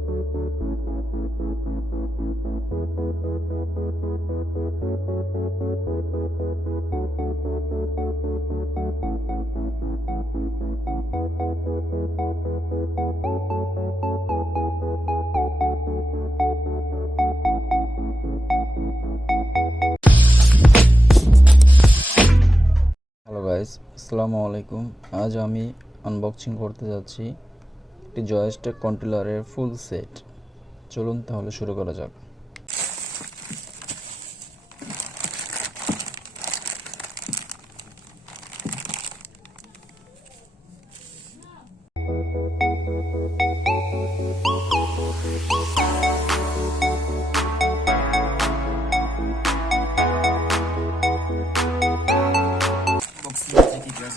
Hello guys, আসসালামু আলাইকুম। আজ আমি আনবক্সিং করতে যাচ্ছি একটি জয়স্টিক কন্ট্রোলারের ফুল সেট। চলুন তাহলে শুরু করা যাক।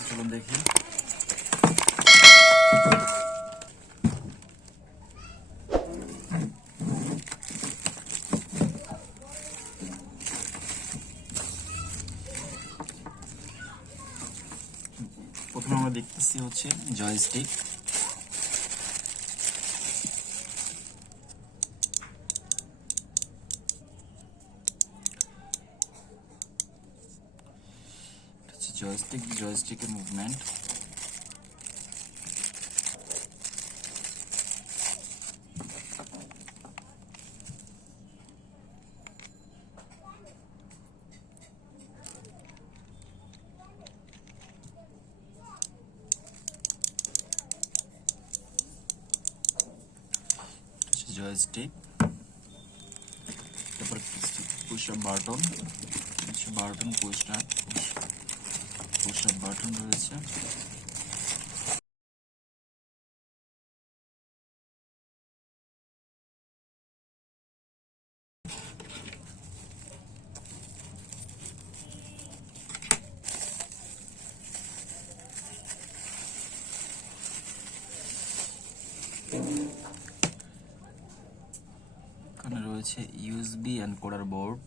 চলুন দেখি। প্রথমে আমরা দেখতেছি হচ্ছে জয়স্টিক। জয়স্টিকের মুভমেন্ট। জয়স্টিক, তারপর push up button, push up button রয়েছে। এখানে রয়েছে USB এনকোডার বোর্ড।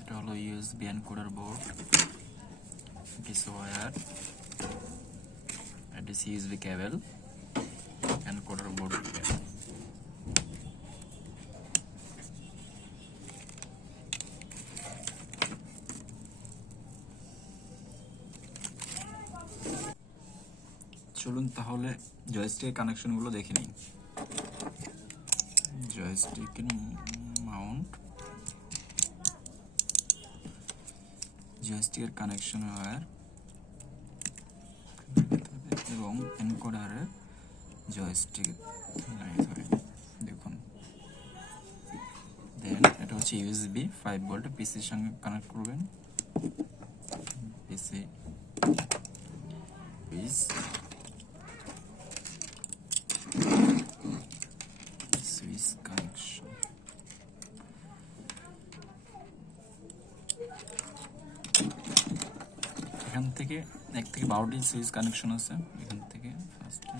এটা হলো USB এনকোডার বোর্ড, কিছু ওয়্যার, এটা USB কেবল, এনকোডার বোর্ড। চলুন তাহলে জয়স্টিকের কানেকশনগুলো দেখে নিই। জয়স্টিকের মাউন্ট, জয়স্টিকের কানেকশন ওয়্যার এবং এনকোডারের জয়স্টিক দেখুন। দেন এটা হচ্ছে USB 5 ভোল্ট, পিসির সঙ্গে কানেক্ট করবেন। পিসি সুইচ কানেকশন। এখান থেকে 1 থেকে 12টি সুইচ কানেকশন আছে। এখান থেকে ফার্স্টে